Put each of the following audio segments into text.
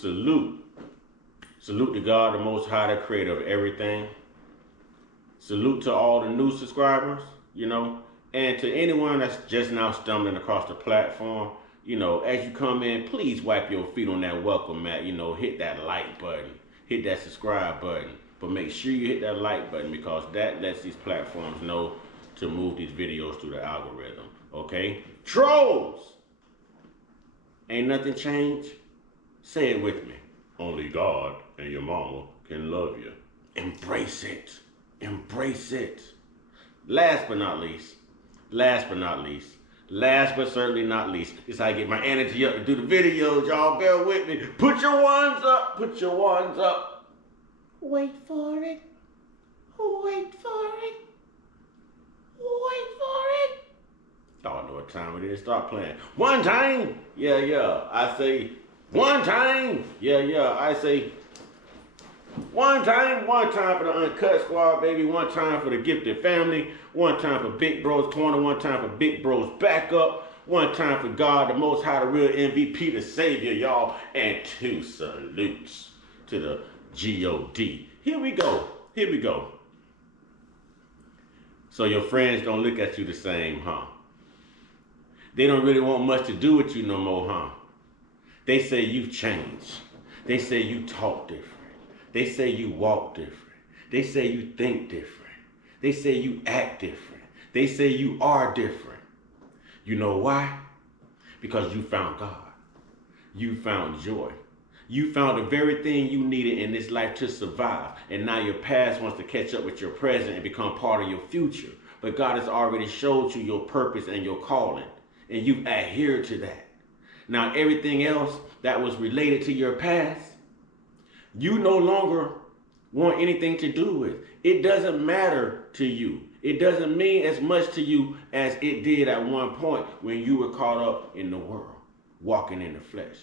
salute. Salute to God, the Most High, the creator of everything. Salute to all the new subscribers, and to anyone that's just now stumbling across the platform, as you come in, please wipe your feet on that welcome mat, hit that like button, hit that subscribe button, but make sure you hit that like button because that lets these platforms know to move these videos through the algorithm, okay? Trolls! Ain't nothing changed? Say it with me. Only God and your mama can love you. Embrace it. Embrace it. Last but certainly not least, is how I get my energy up to do the videos. Y'all bear with me. Put your ones up. Put your ones up. Wait for it. Wait for it. Wait for it. Y'all know what time it is. Start playing. One time. Yeah. I say one time. Yeah. I say one time for the Uncut Squad, baby. One time for the Gifted Family. One time for Big Bro's Corner. One time for Big Bro's Backup. One time for God, the Most High, the real MVP, the Savior, y'all. And 2 salutes to the G-O-D. Here we go. So your friends don't look at you the same, huh? They don't really want much to do with you no more, huh? They say you've changed. They say you talk different. They say you walk different. They say you think different. They say you act different. They say you are different. You know why? Because you found God. You found joy. You found the very thing you needed in this life to survive. And now your past wants to catch up with your present and become part of your future. But God has already showed you your purpose and your calling. And you've adhered to that. Now everything else that was related to your past, you no longer want anything to do with. It doesn't matter to you. It doesn't mean as much to you as it did at one point when you were caught up in the world, walking in the flesh.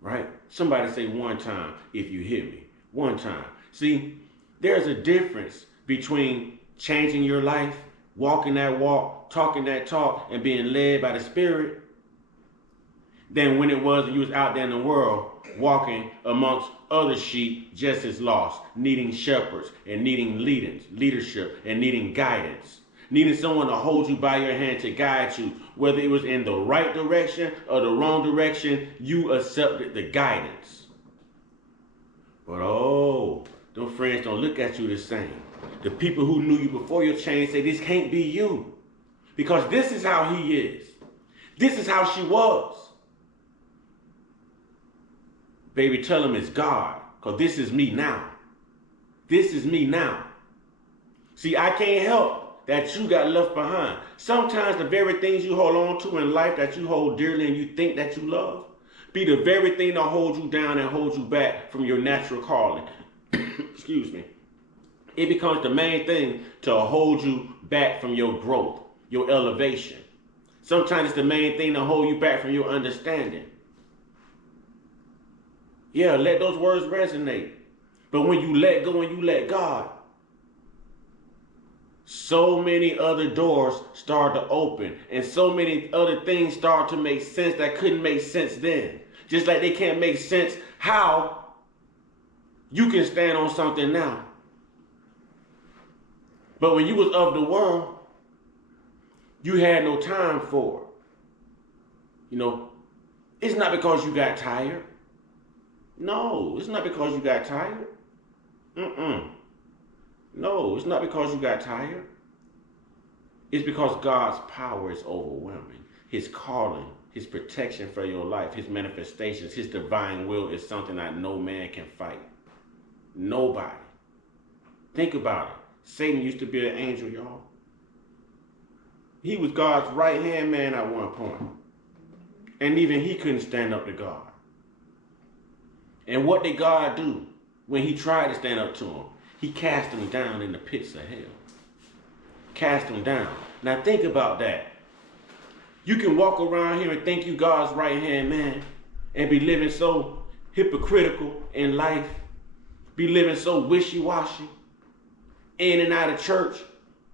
Right? Somebody say one time if you hear me. One time. See, there's a difference between changing your life, walking that walk, talking that talk, and being led by the Spirit than when it was you was out there in the world walking amongst other sheep just as lost, needing shepherds and needing leadership and needing guidance, needing someone to hold you by your hand to guide you, whether it was in the right direction or the wrong direction, you accepted the guidance. But them friends don't look at you the same. The people who knew you before your change say this can't be you because this is how he is. This is how she was. Baby, tell him it's God, because this is me now. This is me now. See, I can't help that you got left behind. Sometimes the very things you hold on to in life that you hold dearly and you think that you love, be the very thing that holds you down and holds you back from your natural calling. Excuse me. It becomes the main thing to hold you back from your growth, your elevation. Sometimes it's the main thing to hold you back from your understanding. Yeah, let those words resonate. But when you let go and you let God, so many other doors start to open and so many other things start to make sense that couldn't make sense then. Just like they can't make sense how you can stand on something now. But when you was of the world, you had no time for it. It's not because you got tired. No, it's not because you got tired. No, it's not because you got tired. It's because God's power is overwhelming. His calling, his protection for your life, his manifestations, his divine will is something that no man can fight. Nobody. Think about it. Satan used to be an angel, y'all. He was God's right-hand man at one point. And even he couldn't stand up to God. And what did God do when he tried to stand up to him? He cast him down in the pits of hell. Cast him down. Now think about that. You can walk around here and think you God's right-hand man and be living so hypocritical in life, be living so wishy-washy, in and out of church,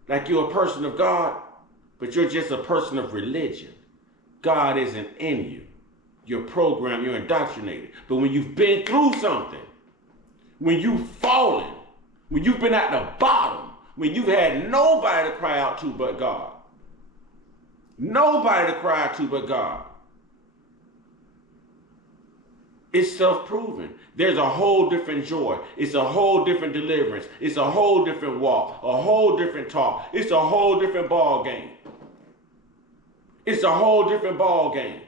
like you're a person of God, but you're just a person of religion. God isn't in you. you're programmed, you're indoctrinated. But when you've been through something, when you've fallen, when you've been at the bottom, when you've had nobody to cry out to but God, nobody to cry out to but God, it's self-proven. There's a whole different joy. It's a whole different deliverance. It's a whole different walk, a whole different talk. It's a whole different ball game. It's a whole different ball game.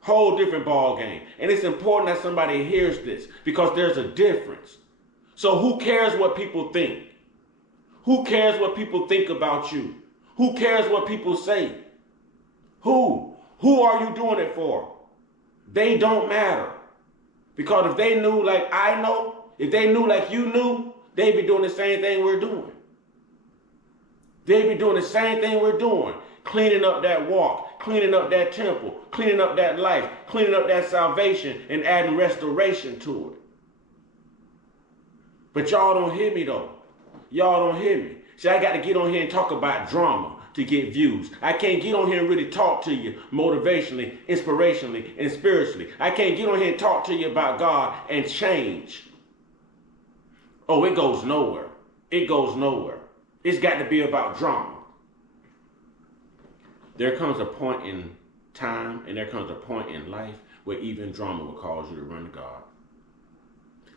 Whole different ball game. And it's important that somebody hears this because there's a difference. So who cares what people think? Who cares what people think about you? Who cares what people say? Who? Who are you doing it for? They don't matter. Because if they knew like I know, if they knew like you knew, they'd be doing the same thing we're doing. They'd be doing the same thing we're doing. Cleaning up that walk, cleaning up that temple, cleaning up that life, cleaning up that salvation, and adding restoration to it. But y'all don't hear me though. Y'all don't hear me. See, I got to get on here and talk about drama to get views. I can't get on here and really talk to you motivationally, inspirationally, and spiritually. I can't get on here and talk to you about God and change. Oh, it goes nowhere. It goes nowhere. It's got to be about drama. There comes a point in time and there comes a point in life where even drama will cause you to run to God.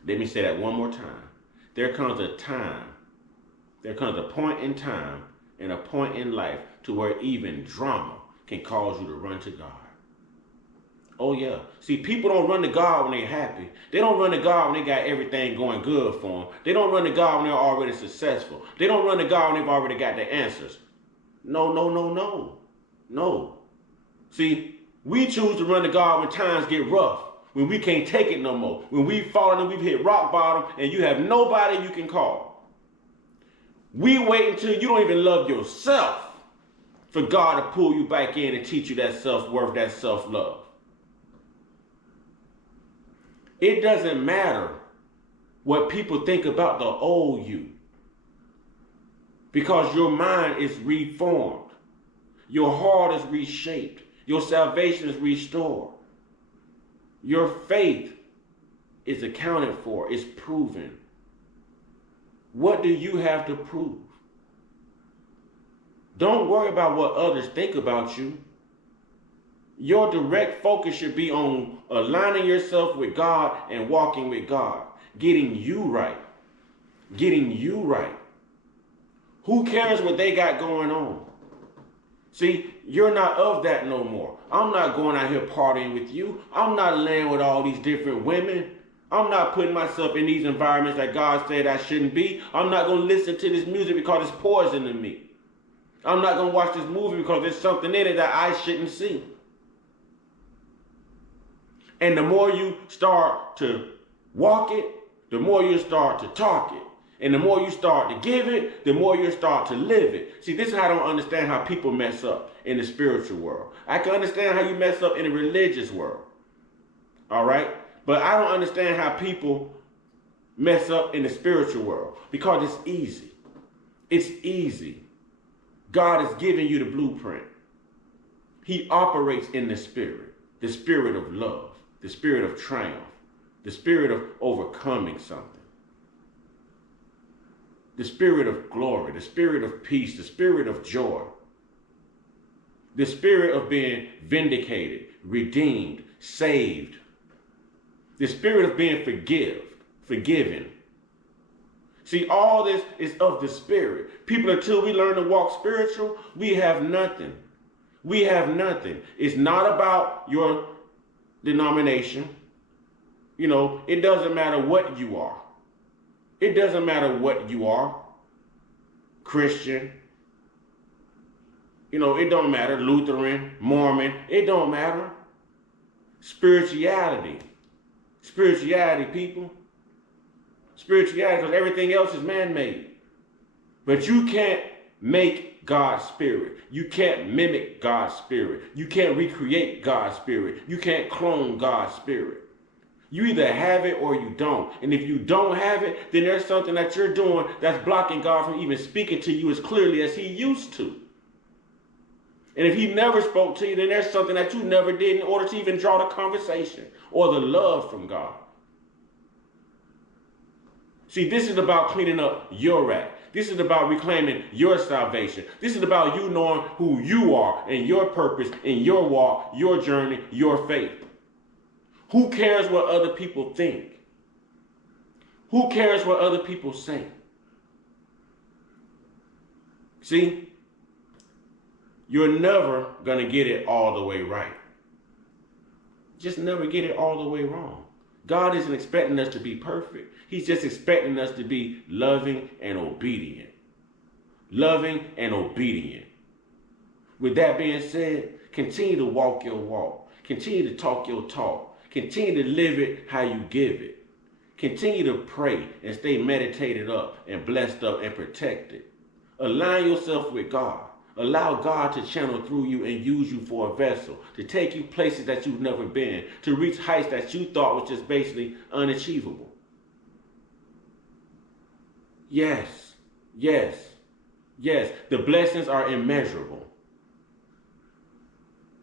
Let me say that one more time. There comes a point in time and a point in life to where even drama can cause you to run to God. Oh yeah. See, people don't run to God when they're happy. They don't run to God when they got everything going good for them. They don't run to God when they're already successful. They don't run to God when they've already got the answers. No. No. See, we choose to run to God when times get rough, when we can't take it no more, when we've fallen and we've hit rock bottom and you have nobody you can call. We wait until you don't even love yourself for God to pull you back in and teach you that self-worth, that self-love. It doesn't matter what people think about the old you, because your mind is reformed. Your heart is reshaped. Your salvation is restored. Your faith is accounted for, is proven. What do you have to prove? Don't worry about what others think about you. Your direct focus should be on aligning yourself with God and walking with God. Getting you right. Getting you right. Who cares what they got going on? See, you're not of that no more. I'm not going out here partying with you. I'm not laying with all these different women. I'm not putting myself in these environments that God said I shouldn't be. I'm not going to listen to this music because it's poison to me. I'm not going to watch this movie because there's something in it that I shouldn't see. And the more you start to walk it, the more you start to talk it. And the more you start to give it, the more you start to live it. See, this is how I don't understand how people mess up in the spiritual world. I can understand how you mess up in the religious world. All right? But I don't understand how people mess up in the spiritual world because it's easy. It's easy. God is giving you the blueprint. He operates in the spirit of love, the spirit of triumph, the spirit of overcoming something. The spirit of glory, the spirit of peace, the spirit of joy, the spirit of being vindicated, redeemed, saved, the spirit of being forgiven. See, all this is of the spirit. People, until we learn to walk spiritual, we have nothing. We have nothing. It's not about your denomination. You know, it doesn't matter what you are. It doesn't matter what you are. Christian. You know, it don't matter. Lutheran, Mormon. It don't matter. Spirituality. Spirituality, people. Spirituality, because everything else is man-made. But you can't make God's spirit. You can't mimic God's spirit. You can't recreate God's spirit. You can't clone God's spirit. You either have it or you don't. And if you don't have it, then there's something that you're doing that's blocking God from even speaking to you as clearly as he used to. And if he never spoke to you, then there's something that you never did in order to even draw the conversation or the love from God. See, this is about cleaning up your act. This is about reclaiming your salvation. This is about you knowing who you are and your purpose in your walk, your journey, your faith. Who cares what other people think? Who cares what other people say? See, you're never going to get it all the way right. Just never get it all the way wrong. God isn't expecting us to be perfect. He's just expecting us to be loving and obedient. Loving and obedient. With that being said, continue to walk your walk. Continue to talk your talk. Continue to live it how you give it. Continue to pray and stay meditated up and blessed up and protected. Align yourself with God. Allow God to channel through you and use you for a vessel, to take you places that you've never been, to reach heights that you thought was just basically unachievable. Yes, yes, yes. The blessings are immeasurable.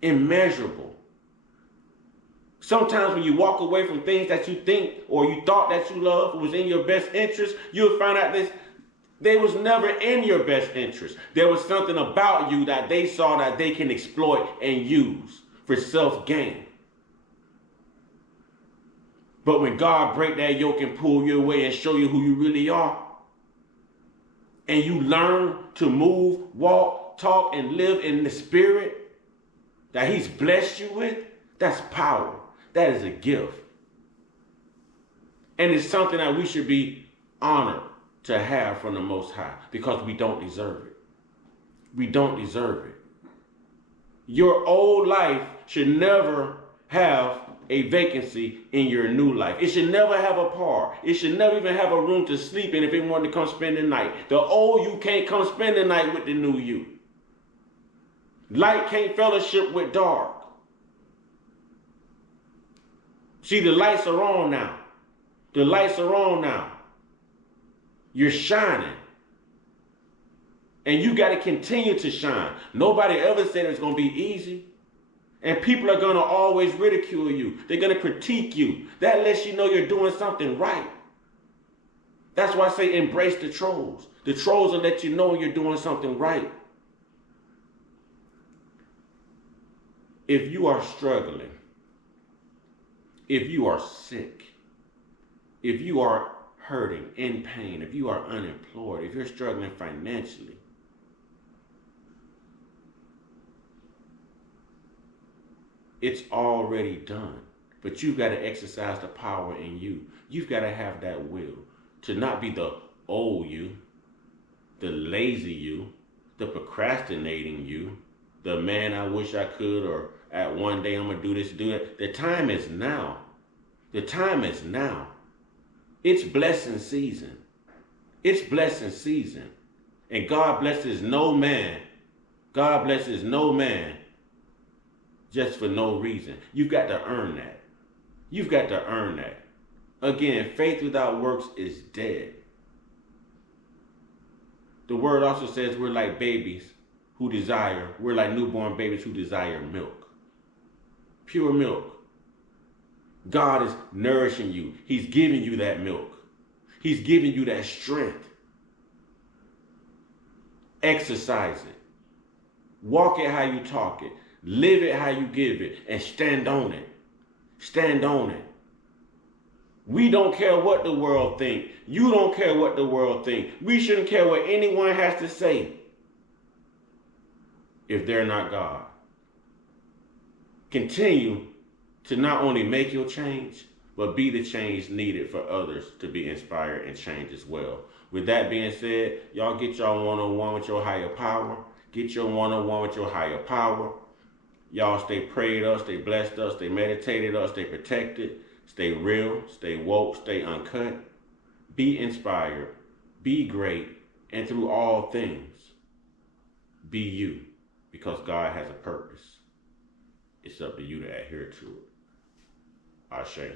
Immeasurable. Sometimes when you walk away from things that you think or you thought that you loved was in your best interest, you'll find out they was never in your best interest. There was something about you that they saw that they can exploit and use for self-gain. But when God break that yoke and pull you away and show you who you really are, and you learn to move, walk, talk, and live in the spirit that he's blessed you with, that's power. That is a gift. And it's something that we should be honored to have from the Most High, because we don't deserve it. We don't deserve it. Your old life should never have a vacancy in your new life. It should never have a par. It should never even have a room to sleep in if it wanted to come spend the night. The old you can't come spend the night with the new you. Light can't fellowship with dark. See, the lights are on now. The lights are on now. You're shining. And you got to continue to shine. Nobody ever said it's going to be easy. And people are going to always ridicule you. They're going to critique you. That lets you know you're doing something right. That's why I say embrace the trolls. The trolls will let you know you're doing something right. If you are struggling, if you are sick, if you are hurting, in pain, if you are unemployed, if you're struggling financially, it's already done. But you've got to exercise the power in you. You've got to have that will to not be the old you, the lazy you, the procrastinating you, the man I wish I could, or at one day I'm going to do this, do that. The time is now. The time is now. It's blessing season. It's blessing season. And God blesses no man. God blesses no man just for no reason. You've got to earn that. You've got to earn that. Again, faith without works is dead. The word also says we're like babies who desire, we're like newborn babies who desire milk. Pure milk. God is nourishing you. He's giving you that milk. He's giving you that strength. Exercise it. Walk it how you talk it. Live it how you give it. And stand on it. Stand on it. We don't care what the world thinks. You don't care what the world thinks. We shouldn't care what anyone has to say if they're not God. Continue to not only make your change, but be the change needed for others to be inspired and change as well. With that being said, y'all get y'all one-on-one with your higher power. Get your one-on-one with your higher power. Y'all stay prayed up, stay blessed up, stay meditated up, stay protected, stay real, stay woke, stay uncut. Be inspired, be great, and through all things, be you, because God has a purpose. It's up to you to adhere to it. Ashe.